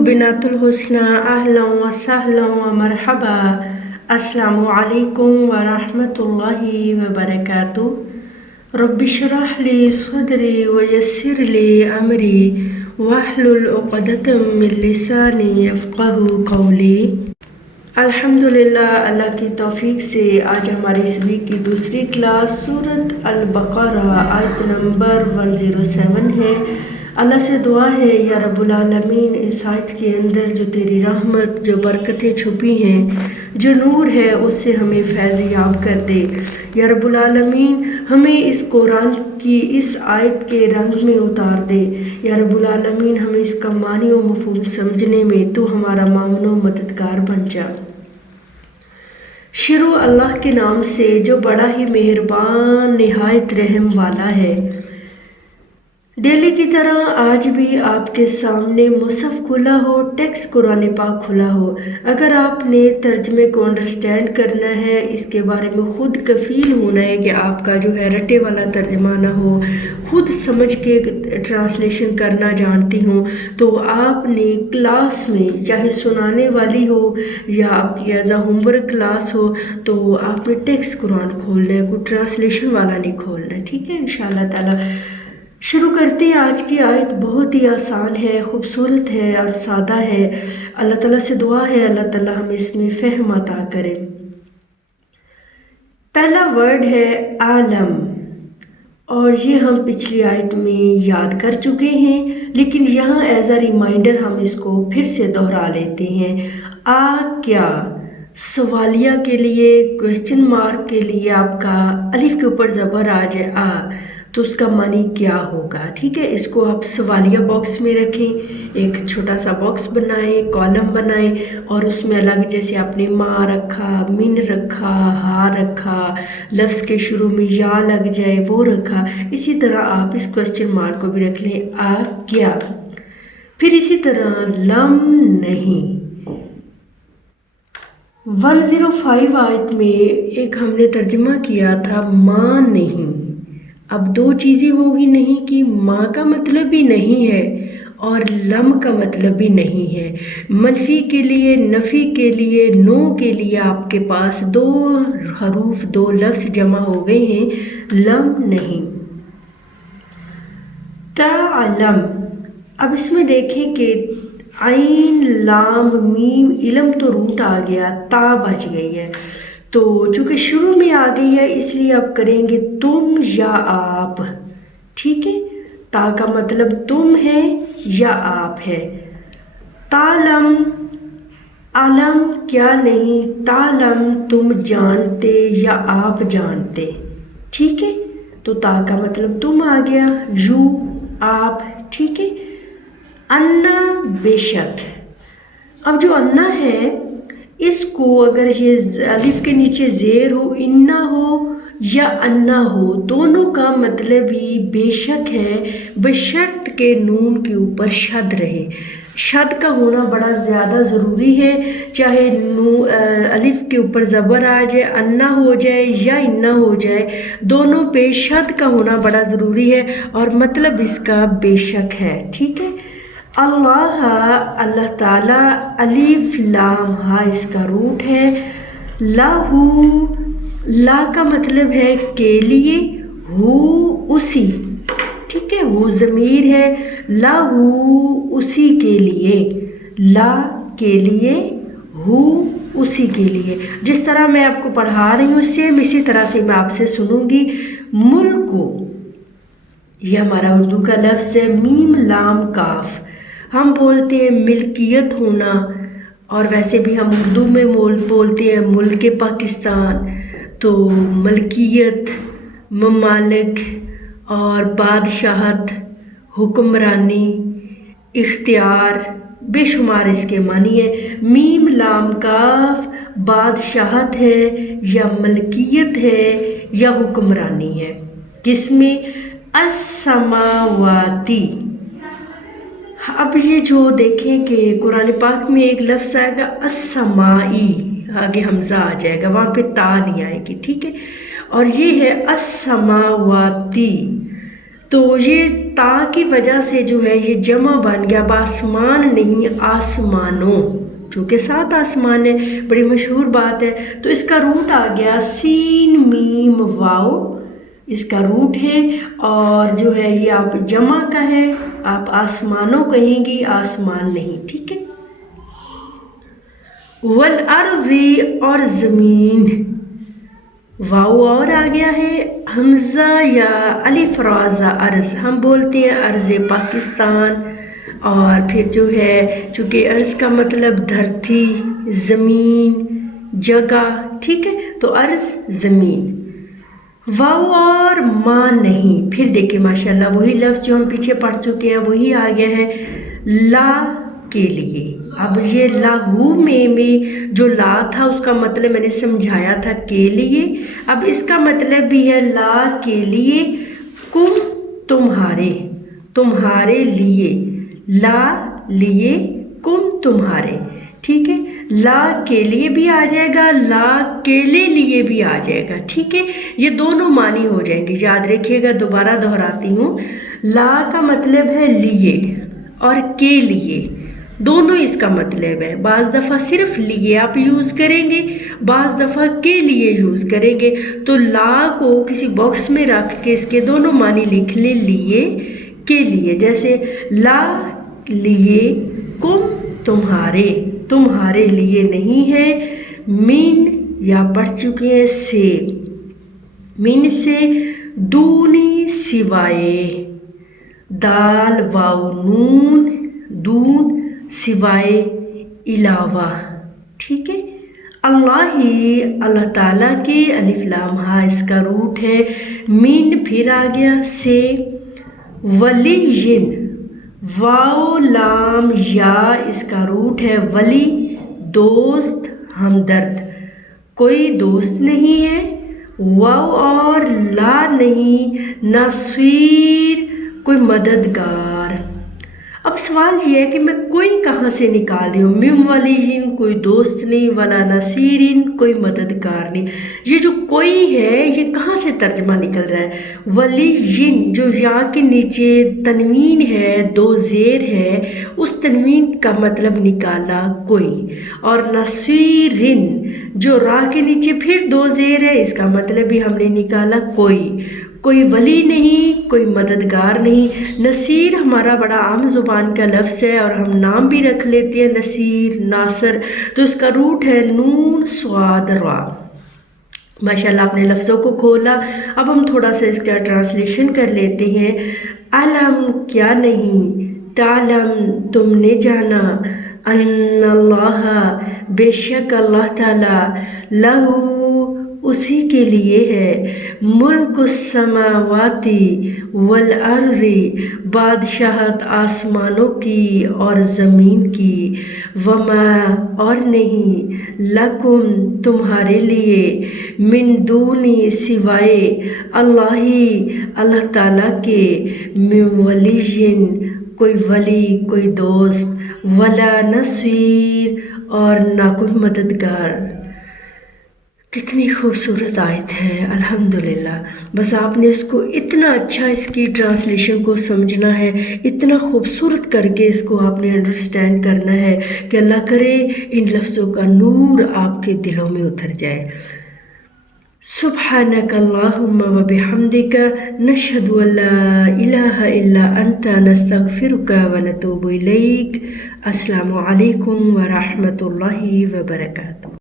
बिनातुल हुस्ना अहलन व सहलन व मरहबा। अस्सलामु अलैकुम व रहमतुल्लाहि व बरकातुहू। रब्बि इश्रह ली सदरी व यस्सिर ली अमरी वहलुल उक़दतम मिन लिसानी यफ़क़हू क़ौली। अल्हम्दुलिल्लाह, अल्लाह की तौफीक से आज हमारी इस वीक की दूसरी क्लास सूरत अल-बक़रा आयत नंबर 107 है। अल्लाह से दुआ है, या रब्बुल आलमीन, इस आयत के अंदर जो तेरी रहमत, जो बरकतें छुपी हैं, जो नूर है, उससे हमें फैज़ याब कर दे। या रब्बुल आलमीन, हमें इस कुरान की इस आयत के रंग में उतार दे। या रब्बुल आलमीन, हमें इसका मानी व मफ़हूम समझने में तू हमारा मामून व मददगार बन जा। शुरू अल्लाह के नाम से जो बड़ा ही मेहरबान निहायत रहम वाला है। डेली की तरह आज भी आपके सामने मुसहफ़ खुला हो, टेक्स्ट कुरान पाक खुला हो। अगर आपने तर्जमे को अंडरस्टैंड करना है, इसके बारे में ख़ुद कफ़ील होना है कि आपका जो है रटे वाला तर्जमा ना हो, ख़ुद समझ के ट्रांसलेशन करना जानती हूँ, तो आपने क्लास में, चाहे सुनाने वाली हो या आपकी एज़ अ होमवर्क क्लास हो, तो आपने टेक्स्ट कुरान खोलना है, कोई ट्रांसलेशन वाला नहीं खोलना है। ठीक है, इंशाअल्लाह ताला शुरू करते हैं। आज की आयत बहुत ही आसान है, खूबसूरत है और सादा है। अल्लाह ताला से दुआ है, अल्लाह ताला हमें इसमें फ़हम अता करे। पहला वर्ड है आलम, और ये हम पिछली आयत में याद कर चुके हैं, लेकिन यहाँ एज अ रिमाइंडर हम इसको फिर से दोहरा लेते हैं। क्या सवालिया के लिए, क्वेश्चन मार्क के लिए आपका अलिफ के ऊपर ज़बर आ जाए तो उसका मानी क्या होगा। ठीक है, इसको आप सवालिया बॉक्स में रखें, एक छोटा सा बॉक्स बनाएं, कॉलम बनाएं, और उसमें अलग, जैसे आपने माँ रखा, मिन रखा, हा रखा, लफ्ज़ के शुरू में या लग जाए वो रखा, इसी तरह आप इस क्वेश्चन मार्क को भी रख लें, क्या। फिर इसी तरह लम नहीं। 105 आयत में एक हमने तर्जुमा किया था माँ नहीं। अब दो चीज़ें होगी नहीं कि माँ का मतलब भी नहीं है और लम का मतलब भी नहीं है। मनफी के लिए, नफ़ी के लिए, नो के लिए आपके पास दो हरूफ, दो लफ्ज़ जमा हो गए हैं, लम नहीं। तालम, अब इसमें देखें कि आइन, लाम, मीम, इलम तो रूट आ गया, ता बच गई है, तो चूँकि शुरू में आ गई है इसलिए आप करेंगे तुम या आप। ठीक है, ता का मतलब तुम है या आप है। तालम, आलम क्या नहीं, तालम तुम जानते या आप जानते। ठीक है, तो ता का मतलब तुम आ गया, यू आप। ठीक है, अन्ना बेशक। अब जो अन्ना है, इसको अगर ये अलिफ के नीचे ज़ेर हो, इन्ना हो या अन्ना हो, दोनों का मतलब ही बेशक है, बशर्त के नून के ऊपर शद रहे। शद का होना बड़ा ज़्यादा ज़रूरी है, चाहे अलिफ के ऊपर ज़बर आ जाए, अन्ना हो जाए या इन्ना हो जाए, दोनों पे शद का होना बड़ा ज़रूरी है और मतलब इसका बेशक है। ठीक है, अल्लाह, अल्लाह ताला, अलिफ लाम हा इसका रूट है। लाहू, ला का मतलब है के लिए, हु उसी। ठीक है, हु ज़मीर है, लाहू उसी के लिए, ला के लिए, हु उसी के लिए। जिस तरह मैं आपको पढ़ा रही हूँ सेम इसी तरह से मैं आपसे सुनूंगी। मुल्को, ये हमारा उर्दू का लफ्ज़ है, मीम लाम काफ। हम बोलते हैं मिल्कियत होना, और वैसे भी हम उर्दू में बोलते हैं मुल्क पाकिस्तान, तो मलकियत, ममालिक और बादशाहत, हुक्मरानी, इख्तियार, बेशुमार इसके मानी है। मीम लाम काफ बादशाहत है या मलकियत है या हुक्मरानी है, किसमें? अस्समावाती। अब ये जो देखें कि कुरान पाक में एक लफ्ज़ आएगा अस्समाई, आगे हमज़ा आ जाएगा, वहाँ पे ता नहीं आएगी। ठीक है, और ये है अस्समावाती। تو یہ تا کی وجہ سے جو ہے یہ جمع بن گیا، اب آسمان نہیں آسمانوں، چونکہ 7 آسمان ہے، بڑی مشہور بات ہے، تو اس کا روٹ آ گیا سین میم واو، اس کا روٹ ہے، اور جو ہے یہ آپ جمع کا ہے، آپ آسمانوں کہیں گی، آسمان نہیں، ٹھیک ہے۔ والارض اور زمین، واو اور آ گیا ہے، حمزہ یا الف راز ارض، ہم بولتے ہیں ارض پاکستان، اور پھر جو ہے چونکہ ارض کا مطلب دھرتی، زمین، جگہ، ٹھیک ہے، تو ارض زمین۔ واو اور ماں نہیں، پھر دیکھیں ماشاءاللہ وہی لفظ جو ہم پیچھے پڑھ چکے ہیں وہی آ گیا ہے، لا کے لیے۔ اب یہ لاہو میں جو لا تھا اس کا مطلب میں نے سمجھایا تھا کے لیے، اب اس کا مطلب بھی ہے لا کے لیے، کم تمہارے، تمہارے لیے، لا لیے، کم تمہارے، ٹھیک ہے، لا کے لیے بھی آ جائے گا، لا کیلے لیے بھی آ جائے گا، ٹھیک ہے، یہ دونوں معنی ہو جائیں گے، یاد رکھیے گا، دوبارہ دہراتی ہوں، لا کا مطلب ہے لیے اور کے لیے، دونوں اس کا مطلب ہے، بعض دفعہ صرف لیے آپ یوز کریں گے، بعض دفعہ کے لیے یوز کریں گے، تو لا کو کسی باکس میں رکھ کے اس کے دونوں معنی لکھ لیں، لیے کے لیے، جیسے لا لیے کم تمہارے، تمہارے لیے نہیں ہے، من یا پڑھ چکے ہیں سے، من سے، دونی سوائے، دال واو نون، دون سوائے، علاوہ، ٹھیک ہے، اللہ ہی، اللہ تعالیٰ کے، الف لام ہا اس کا روٹ ہے، من پھر آ گیا سے، ولی، واو لام یا اس کا روٹ ہے، ولی دوست، ہمدرد، کوئی دوست نہیں ہے، واو اور لا نہیں، نصیر کوئی مددگار۔ اب سوال یہ ہے کہ میں کوئی کہاں سے نکال رہی ہوں، مم ولیین کوئی دوست نہیں، ولا نصیرین کوئی مددگار نہیں، یہ جو کوئی ہے یہ کہاں سے ترجمہ نکل رہا ہے، ولیین جو یا کے نیچے تنوین ہے، 2 زیر ہے، اس تنوین کا مطلب نکالا کوئی، اور نصیرین جو را کے نیچے پھر 2 زیر ہے، اس کا مطلب بھی ہم نے نکالا کوئی ولی نہیں، کوئی مددگار نہیں۔ نصیر ہمارا بڑا عام زبان کا لفظ ہے اور ہم نام بھی رکھ لیتے ہیں نصیر، ناصر، تو اس کا روٹ ہے نون صاد را۔ ماشاءاللہ اپنے لفظوں کو کھولا، اب ہم تھوڑا سا اس کا ٹرانسلیشن کر لیتے ہیں۔ علم کیا نہیں، تعلم تم نے جانا، ان اللہ بے شک اللہ تعالیٰ، لہو اسی کے لیے ہے، ملک السماواتی والارض بادشاہت آسمانوں کی اور زمین کی، وما اور نہیں، لکم تمہارے لیے، من دونی سوائے، اللہ تعالیٰ کے، من ولیین کوئی ولی، کوئی دوست، ولا نصیر اور نہ کوئی مددگار۔ کتنی خوبصورت آیت ہے، الحمدللہ، بس آپ نے اس کو اتنا اچھا اس کی ٹرانسلیشن کو سمجھنا ہے، اتنا خوبصورت کر کے اس کو آپ نے انڈرسٹینڈ کرنا ہے کہ اللہ کرے ان لفظوں کا نور آپ کے دلوں میں اتر جائے۔ سبحانک اللہم و بحمدک، نشہد ان لا الہ الا انت، نستغفرک و نتوب الیک۔ السلام علیکم ورحمۃ اللہ وبرکاتہ۔